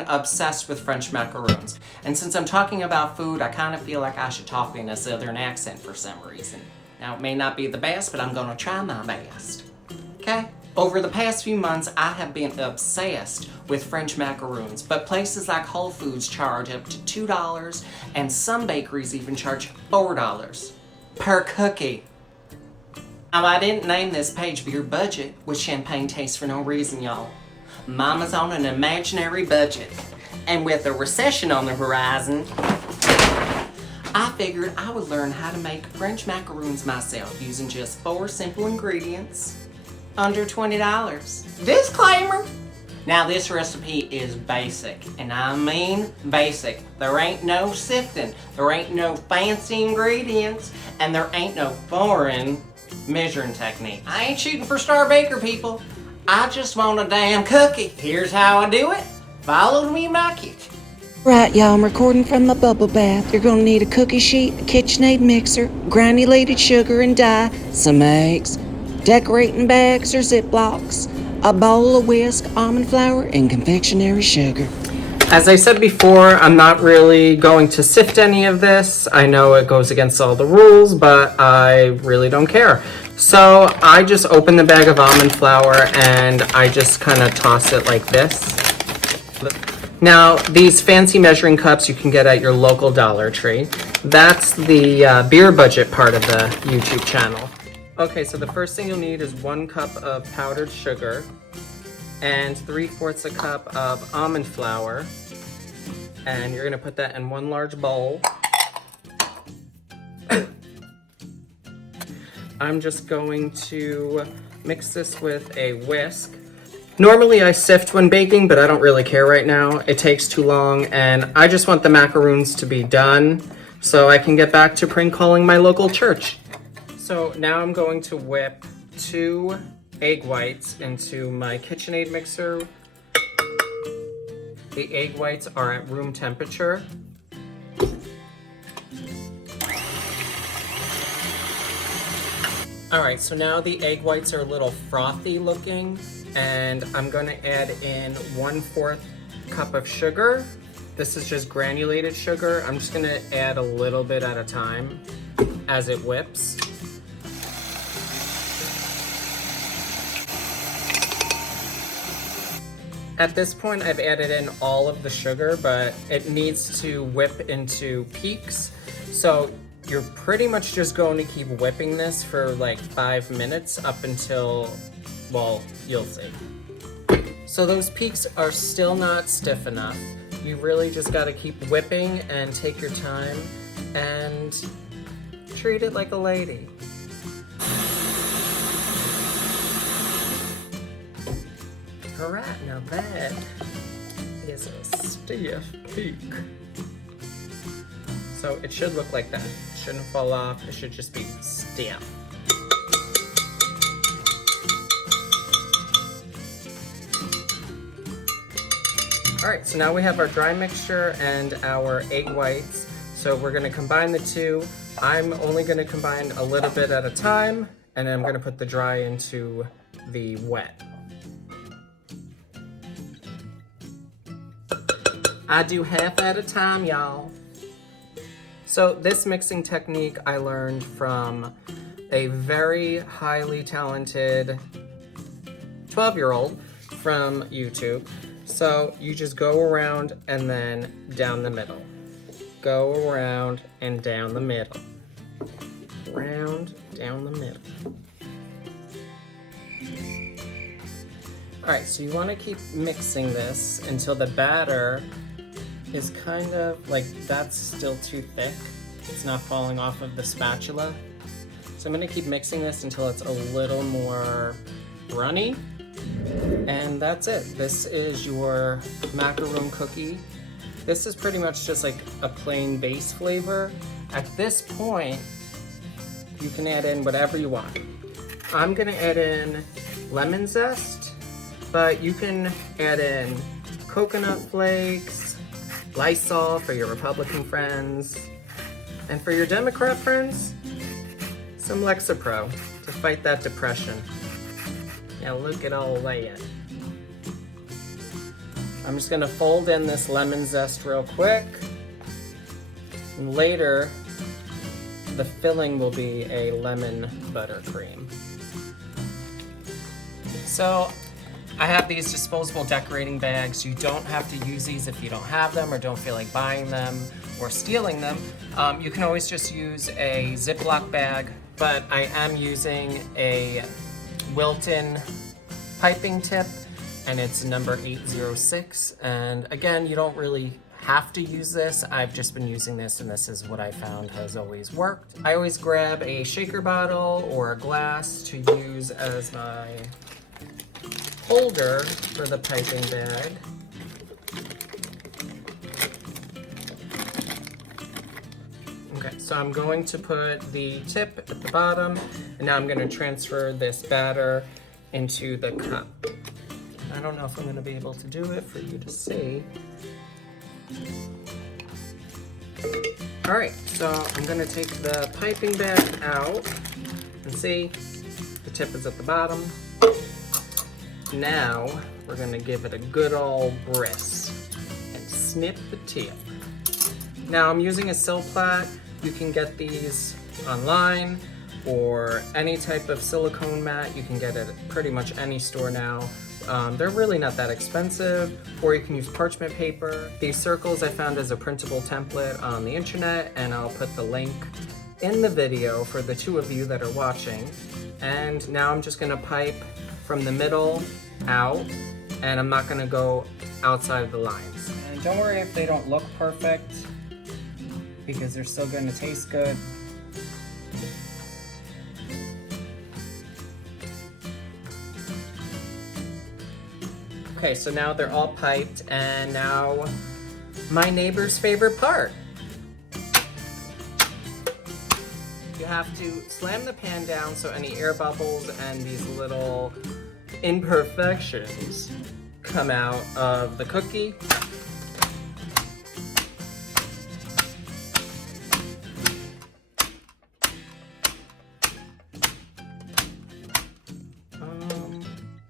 been obsessed with French macaroons. And since I'm talking about food, I kind of feel like I should talk in a southern accent for some reason. Now, it may not be the best, but I'm gonna try my best. Okay? Over the past few months, I have been obsessed with French macaroons, but places like Whole Foods charge up to $2, and some bakeries even charge $4 per cookie. Now, I didn't name this page Beer Budget with champagne taste for no reason, y'all. Mama's on an imaginary budget, and with a recession on the horizon, I figured I would learn how to make French macaroons myself using just 4 simple ingredients, under $20. Disclaimer! Now this recipe is basic, and I mean basic. There ain't no sifting, there ain't no fancy ingredients, and there ain't no foreign measuring technique. I ain't shooting for Star Baker, people. I just want a damn cookie. Here's how I do it. Follow me in my kitchen. Right, y'all, I'm recording from my bubble bath. You're gonna need a cookie sheet, a KitchenAid mixer, granulated sugar and dye, some eggs, decorating bags or Ziplocs, a bowl of whisk, almond flour, and confectionery sugar. As I said before, I'm not really going to sift any of this. I know it goes against all the rules, but I really don't care. So I just open the bag of almond flour and I just kind of toss it like this. Now, these fancy measuring cups you can get at your local Dollar Tree. That's the beer budget part of the YouTube channel. Okay, so the first thing you'll need is 1 cup of powdered sugar and 3/4 a cup of almond flour. And you're gonna put that in 1 large bowl. I'm just going to mix this with a whisk. Normally I sift when baking, but I don't really care right now. It takes too long, and I just want the macaroons to be done so I can get back to prank calling my local church. So now I'm going to whip 2 egg whites into my KitchenAid mixer. The egg whites are at room temperature. All right, so now the egg whites are a little frothy looking, and I'm gonna add in 1/4 cup of sugar. This is just granulated sugar. I'm just gonna add a little bit at a time as it whips. At this point, I've added in all of the sugar, but it needs to whip into peaks. So you're pretty much just going to keep whipping this for like 5 minutes up until, well, you'll see. So those peaks are still not stiff enough. You really just gotta keep whipping and take your time and treat it like a lady. All right, now that is a stiff peak. So it should look like that. It shouldn't fall off, it should just be stiff. All right, so now we have our dry mixture and our egg whites. So we're gonna combine the two. I'm only gonna combine a little bit at a time, and then I'm gonna put the dry into the wet. I do half at a time, y'all. So this mixing technique I learned from a very highly talented 12-year-old from YouTube. So you just go around and then down the middle. Go around and down the middle. Round, down the middle. All right, so you wanna keep mixing this until the batter is kind of like, that's still too thick. It's not falling off of the spatula. So I'm gonna keep mixing this until it's a little more runny. And that's it. This is your macaroon cookie. This is pretty much just like a plain base flavor. At this point, you can add in whatever you want. I'm gonna add in lemon zest, but you can add in coconut flakes, Lysol for your Republican friends, and for your Democrat friends, some Lexapro to fight that depression. Now look at all that. I'm just gonna fold in this lemon zest real quick. And later, the filling will be a lemon buttercream. So I have these disposable decorating bags. You don't have to use these if you don't have them or don't feel like buying them or stealing them. You can always just use a Ziploc bag, but I am using a Wilton piping tip, and it's number 806. And again, you don't really have to use this. I've just been using this, and this is what I found has always worked. I always grab a shaker bottle or a glass to use as my holder for the piping bag. Okay, so I'm going to put the tip at the bottom, and now I'm going to transfer this batter into the cup. I don't know if I'm going to be able to do it for you to see. All right, so I'm going to take the piping bag out, and see, the tip is at the bottom. Now, we're gonna give it a good old bris and snip the tip. Now, I'm using a Silplat. You can get these online or any type of silicone mat. You can get it at pretty much any store now. They're really not that expensive, or you can use parchment paper. These circles I found as a printable template on the internet, and I'll put the link in the video for the two of you that are watching. And now I'm just gonna pipe from the middle out, and I'm not gonna go outside of the lines. And don't worry if they don't look perfect, because they're still gonna taste good. Okay, so now they're all piped, and now my neighbor's favorite part. You have to slam the pan down so any air bubbles and these little imperfections come out of the cookie.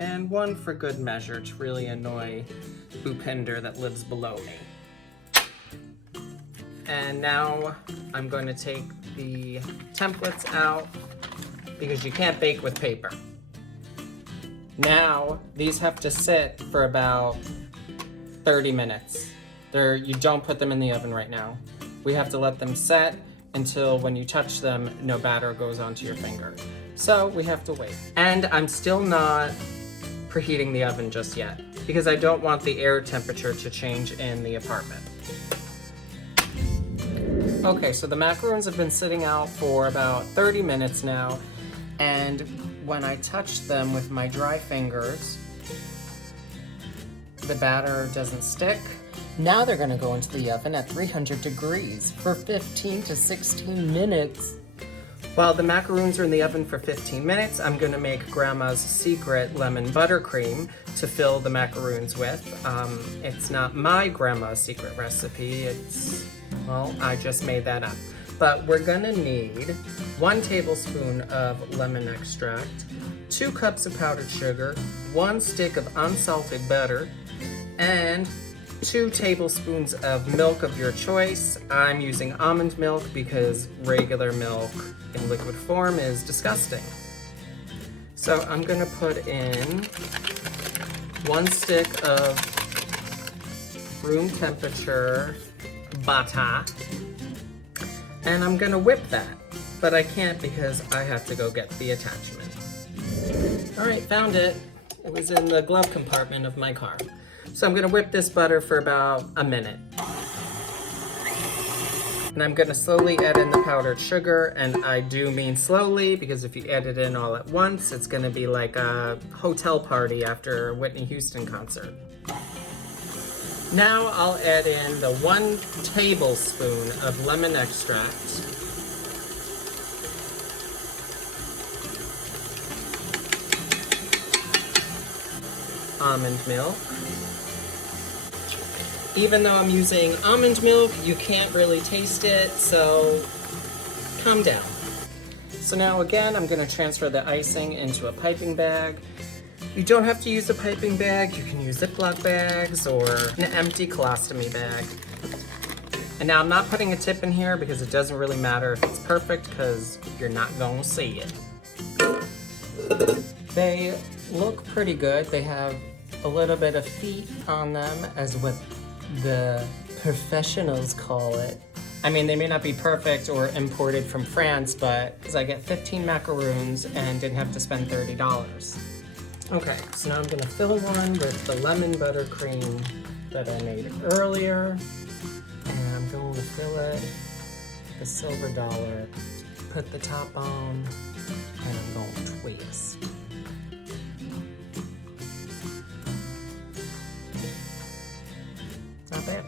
And one for good measure to really annoy Bhupinder that lives below me. And now I'm going to take the templates out because you can't bake with paper. Now, these have to sit for about 30 minutes. You don't put them in the oven right now. We have to let them set until when you touch them, no batter goes onto your finger. So we have to wait. And I'm still not preheating the oven just yet because I don't want the air temperature to change in the apartment. Okay, so the macarons have been sitting out for about 30 minutes now, and when I touch them with my dry fingers, the batter doesn't stick. Now they're gonna go into the oven at 300 degrees for 15 to 16 minutes. While the macaroons are in the oven for 15 minutes, I'm gonna make Grandma's secret lemon buttercream to fill the macaroons with. It's not my grandma's secret recipe, well, I just made that up. But we're gonna need 1 tablespoon of lemon extract, 2 cups of powdered sugar, 1 stick of unsalted butter, and 2 tablespoons of milk of your choice. I'm using almond milk because regular milk in liquid form is disgusting. So I'm gonna put in 1 stick of room temperature butter, and I'm gonna whip that, but I can't because I have to go get the attachment. All right, found it. It was in the glove compartment of my car. So I'm gonna whip this butter for about a minute. And I'm gonna slowly add in the powdered sugar, and I do mean slowly because if you add it in all at once, it's gonna be like a hotel party after a Whitney Houston concert. Now I'll add in the 1 tablespoon of lemon extract. Almond milk. Even though I'm using almond milk, you can't really taste it, so calm down. So now again, I'm gonna transfer the icing into a piping bag. You don't have to use a piping bag. You can use Ziploc bags or an empty colostomy bag. And now I'm not putting a tip in here because it doesn't really matter if it's perfect because you're not going to see it. They look pretty good. They have a little bit of feet on them, as what the professionals call it. I mean, they may not be perfect or imported from France, but I get 15 macaroons and didn't have to spend $30. Okay, so now I'm gonna fill one with the lemon buttercream that I made earlier. And I'm going to fill it with the silver dollar, put the top on, and I'm going to twist. Not bad.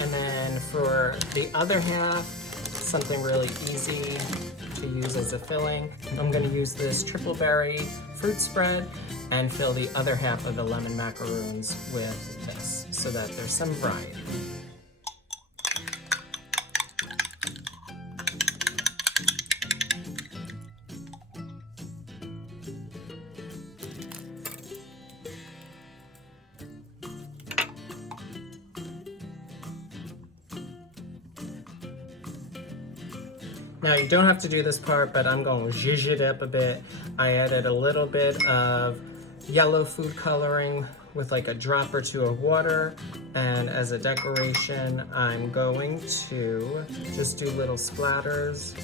And then for the other half, something really easy to use as a filling, I'm going to use this triple berry fruit spread and fill the other half of the lemon macaroons with this so that there's some variety. Now you don't have to do this part, but I'm going to zhuzh it up a bit. I added a little bit of yellow food coloring with like a drop or two of water. And as a decoration, I'm going to just do little splatters.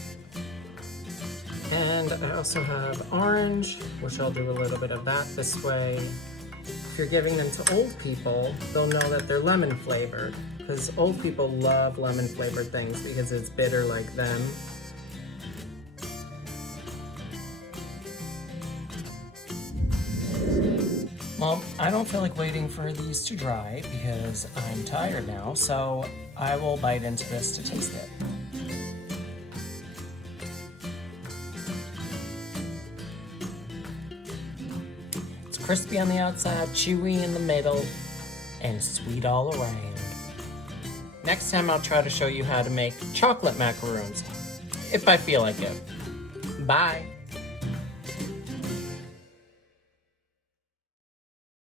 And I also have orange, which I'll do a little bit of that this way. If you're giving them to old people, they'll know that they're lemon flavored, because old people love lemon flavored things because it's bitter like them. Well, I don't feel like waiting for these to dry because I'm tired now, so I will bite into this to taste it. It's crispy on the outside, chewy in the middle, and sweet all around. Next time I'll try to show you how to make chocolate macaroons, if I feel like it. Bye!